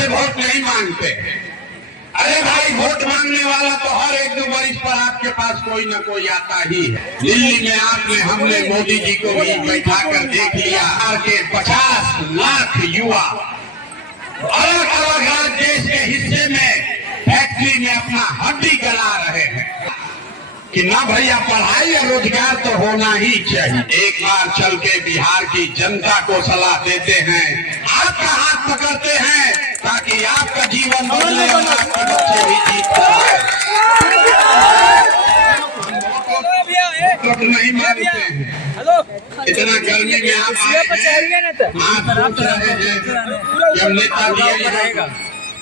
आपसे वोट नहीं मांगते। अरे भाई, वोट मांगने वाला तो हर 1-2 वर्ष पर आपके पास कोई न कोई आता ही है। दिल्ली में आपने हमने मोदी जी को भी बैठा कर देख लिया। के 50 लाख युवा अलग अलग देश के हिस्से में फैक्ट्री में अपना हड्डी गला रहे हैं कि ना भैया, पढ़ाई या रोजगार तो होना ही चाहिए। एक बार चल के बिहार की जनता को सलाह देते हैं, आपका हाथ पकड़ते हैं ताकि आपका जीवन बदले और आपके बच्चे भी जीत पाए। वोट नहीं मांगते हैं। इतना गर्मी में आप आए हैं, आप सोच रहे हैं कि हम नेता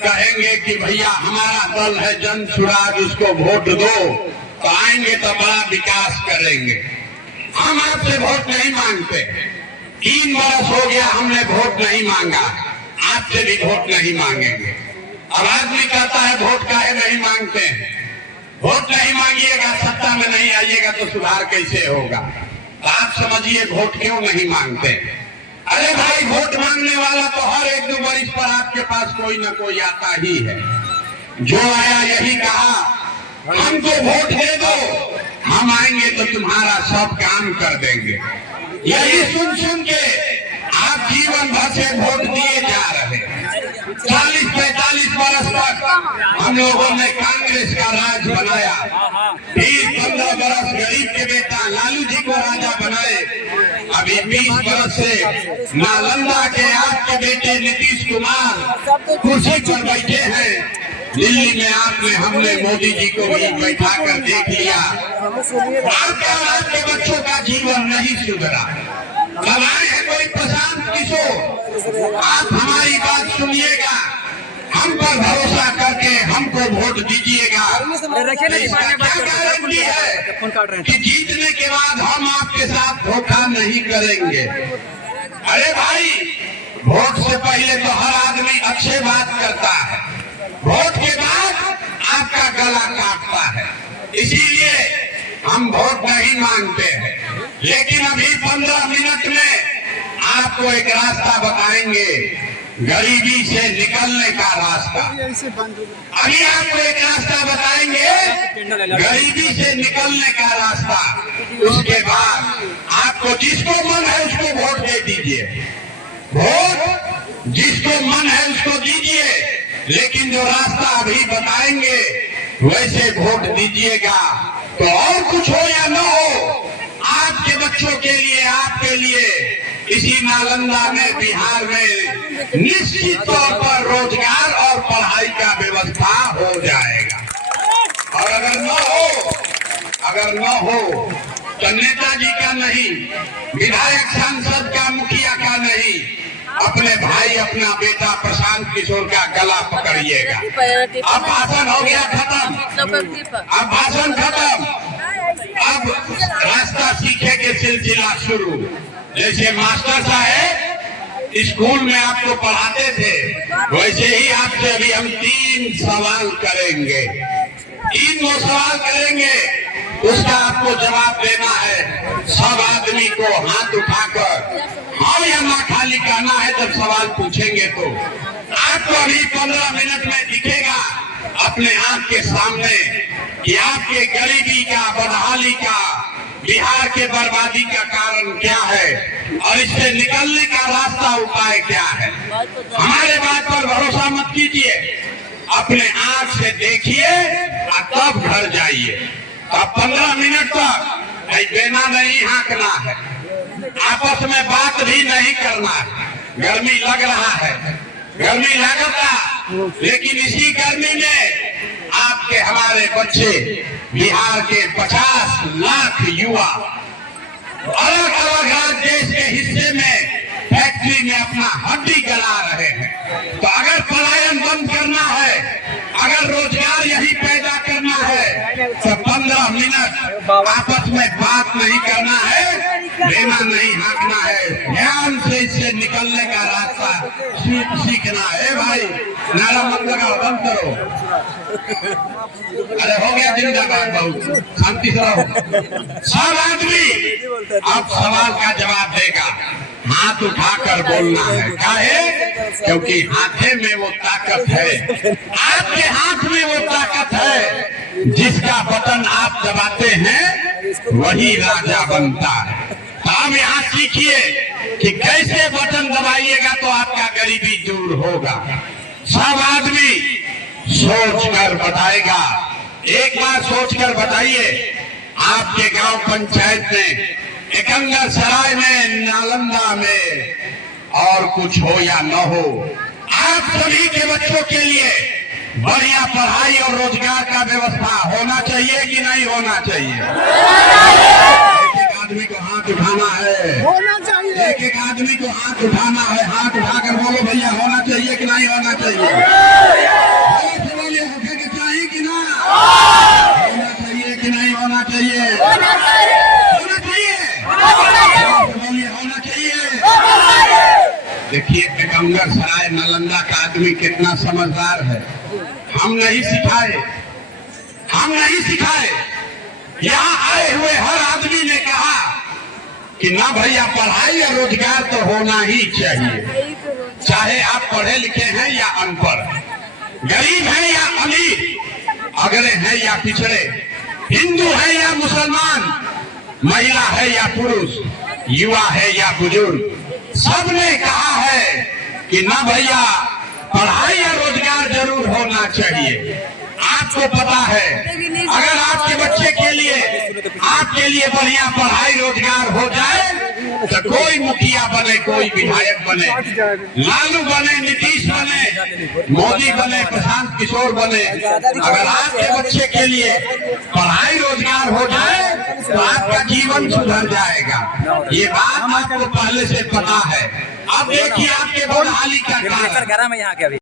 कहेंगे कि भैया हमारा दल है जन सुराज, उसको वोट दो तो आएंगे तो बड़ा विकास करेंगे। हम आपसे वोट नहीं मांगते। 3 बरस हो गया हमने वोट नहीं मांगा, आपसे भी वोट नहीं मांगेंगे। अब आदमी कहता है वोट काहे नहीं मांगते हैं? वोट नहीं मांगिएगा, सत्ता में नहीं आइएगा तो सुधार कैसे होगा? तो आप समझिए वोट क्यों नहीं मांगते। अरे भाई, वोट मांगने वाला तो हर 1-2 वर्ष पर आपके पास कोई न कोई आता ही है। जो आया यही कहा, हमको वोट दे दो, हम आएंगे तो तुम्हारा सब काम कर देंगे। यही सुन सुन के आप जीवन भर से वोट दिए जा रहे। 40-45 वर्ष तक हम लोगों ने कांग्रेस का राज बनाया, फिर 15 वर्ष गरीब के बेटा लालू जी को राजा बनाए। अभी 20 वर्ष से नालंदा के आपके बेटे नीतीश कुमार कुर्सी पर बैठे हैं। दिल्ली में आपने हमने मोदी जी को भी बैठा कर देख लिया। आपके बच्चों का जीवन नहीं सुधरा। लगाए हैं कोई प्रशांत किशोर, आप हमारी बात सुनिएगा, हम पर भरोसा करके हमको वोट दीजिएगा। इसका क्या गारंटी है कि जीतने के बाद हम आपके साथ धोखा नहीं करेंगे? अरे भाई, वोट से पहले तो हर आदमी अच्छे बात करता है, वोट के बाद आपका गला काटता है। इसीलिए हम वोट नहीं मांगते हैं। लेकिन अभी 15 मिनट में आपको एक रास्ता बताएंगे, गरीबी से निकलने का रास्ता। अभी आपको एक रास्ता बताएंगे, गरीबी से निकलने का रास्ता। उसके बाद आपको जिसको मन है उसको वोट दे दीजिए। वोट जिसको मन है उसको दीजिए, लेकिन जो रास्ता अभी बताएंगे वैसे वोट दीजिएगा। तो और कुछ हो या न हो, आपके बच्चों के लिए, आपके लिए इसी नालंदा में, बिहार में निश्चित तौर पर रोजगार और पढ़ाई का व्यवस्था हो जाएगा। और अगर न हो तो नेताजी का नहीं, विधायक सांसद का, मुखिया का नहीं, अपने भाई, अपना बेटा प्रशांत किशोर का गला पकड़िएगा। अब भाषण हो गया खत्म, अब भाषण खत्म, अब रास्ता सीखे के सिलसिला शुरू। जैसे मास्टर साहब स्कूल में आपको पढ़ाते थे, वैसे ही आपसे अभी हम 3 सवाल करेंगे। 3 सवाल करेंगे, उसका आपको जवाब देना है। सब आदमी को हाथ उठाकर हाँ या ना खाली कहना है। जब सवाल पूछेंगे तो आपको अभी 15 मिनट में दिखेगा अपने आंख के सामने कि आपके गरीबी का, बदहाली का, बिहार के बर्बादी का कारण क्या है और इससे निकलने का रास्ता, उपाय क्या है। हमारे बात पर भरोसा मत कीजिए, अपने आंख से देखिए और तब घर जाइए। अब 15 मिनट तक देना नहीं, हाँकना है, आपस में बात भी नहीं करना है। गर्मी लग रहा है, गर्मी लगता, लेकिन इसी गर्मी में आपके हमारे बच्चे, बिहार के 50 लाख युवा अलग अलग देश के हिस्से में फैक्ट्री में अपना हड्डी गला रहे हैं। तो अगर पलायन बंद करना है, अगर रोजगार यही पैदा करना है, तो 15 मिनट आपस में बात नहीं करना है, लेना नहीं, हाँकना है। ध्यान से इससे निकलने का रास्ता सीखना है। भाई, नारा मत लगाओ, बंद करो। अरे हो गया, जिंदाबाद, बहुत शांति से रहो। सब आदमी अब सवाल का जवाब देगा। हाथ उठाकर बोलना है। काहे? क्योंकि हाथे में वो ताकत है, आपके हाथ में वो ताकत है, जिसका बटन आप दबाते हैं वही राजा बनता है। तो आप यहाँ सीखिए कि कैसे बटन दबाइएगा तो आपका गरीबी दूर होगा। सब आदमी सोच कर बताएगा। एक बार सोच कर बताइए, आपके गांव पंचायत में, एकंगर सराय में, नालंदा में, और कुछ हो या न हो, आप सभी के बच्चों के लिए बढ़िया पढ़ाई और रोजगार का व्यवस्था होना चाहिए कि नहीं होना चाहिए? एक एक आदमी को हाथ उठाना है, होना चाहिए। एक एक आदमी को हाथ उठाना है। हाथ उठाकर बोलो भैया, होना चाहिए कि नहीं होना चाहिए? बोलिए, होने के चाहिए कि ना? होना चाहिए कि नहीं होना चाहिए? होना चाहिए। बोलिए, होना चाहिए। देखिए, एकंगर सराय नालंदा का आदमी कितना समझदार है। हम नहीं सिखाए, हम नहीं सिखाए। यहाँ आए हुए हर आदमी ने कहा कि ना भैया, पढ़ाई और रोजगार तो होना ही चाहिए, चाहे आप पढ़े लिखे हैं या अनपढ़, गरीब हैं या अमीर, अगड़े हैं या पिछड़े, हिंदू है या मुसलमान, महिला है या पुरुष, युवा है या बुजुर्ग, सबने कहा है कि ना भैया, पढ़ाई और रोजगार जरूर होना चाहिए। आपको पता है, अगर आपके बच्चे के लिए, आपके लिए बढ़िया पढ़ाई रोजगार हो जाए तो कोई मुखिया बने, कोई विधायक बने, लालू बने, नीतीश बने, मोदी बने, प्रशांत किशोर बने, अगर आपके बच्चे के लिए पढ़ाई रोजगार हो जाए तो आपका जीवन सुधर जाएगा। ये बात आपको पहले से पता है। अब देखिए, आपके बदहाली का कारण